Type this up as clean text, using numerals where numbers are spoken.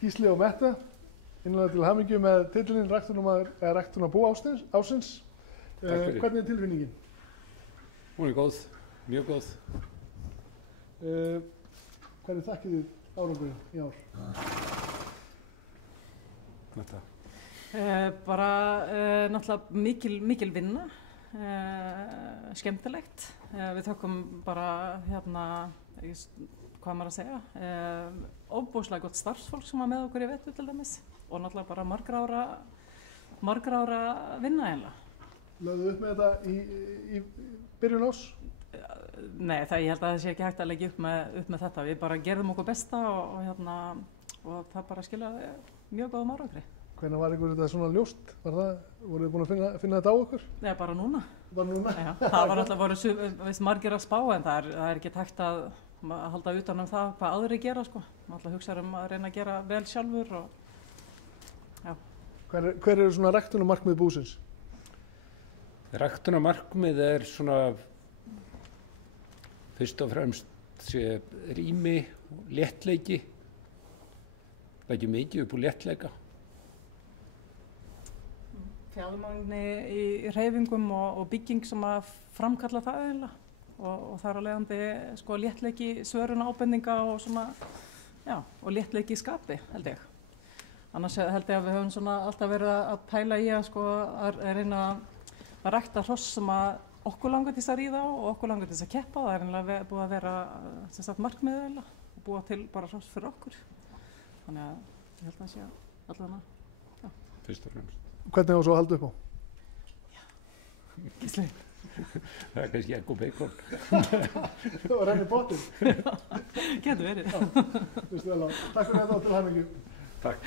Gísli og Mette, innlega til hamingju með titilinn ræktunarbú ársins. Hvernig tilfinningin? Hún góð, mjög góð. Hvernig þakkið þið árangurinn í ár? Mette? Bara náttúrulega mikil vinna, skemmtilegt. Við þökkum bara hvað maður að segja, ofboðslega gott starfsfólk sem var með okkur í vetur til dæmis og náttúrulega bara margra ára vinna eiginlega. Lögðu upp með þetta í byrjun árs? Nei, ég held að það sé ekki hægt að leggja upp með þetta. Við bara gerðum okkur besta og það bara skilja mjög góðum árangri. Hvenær var ykkur þetta svona ljóst? Voruð þið búin að finna þetta á okkur? Nei, bara núna. Bara núna? Já, það var alltaf voru margir að spá en það er ekki hægt að halda utan það hvað aðri gera sko. Maður alltaf hugsa að reyna að gera vel sjálfur og já. Hver eru svona ræktunarmarkmið búsins? Ræktunarmarkmið svona fyrst og fremst rými og léttleiki. Ekki mikið upp úr léttleika. Fjármagni í hreyfingum og bygging sem að framkalla það eiginlega. Og þar á leiðandi sko léttleiki, svörun ábendinga og svona, já, og léttleiki í skapi, held ég. Annars held ég að við höfum svona alltaf verið að pæla í að sko að reyna að rækta hross sem að okkur langar til að ríða á og okkur langar til að keppa. Það er einlega búið að vera markmiðið eiginlega og búa til bara hross fyrir okkur. Þannig að ég held að það sé allavega, já. Fyrst og fremst. Hvernig á svo að halda upp á? Já, Gísli. Það kannski egg og bacon. Það var renni botinn. Getur verið. Takk fyrir þetta og til hamingju. Takk.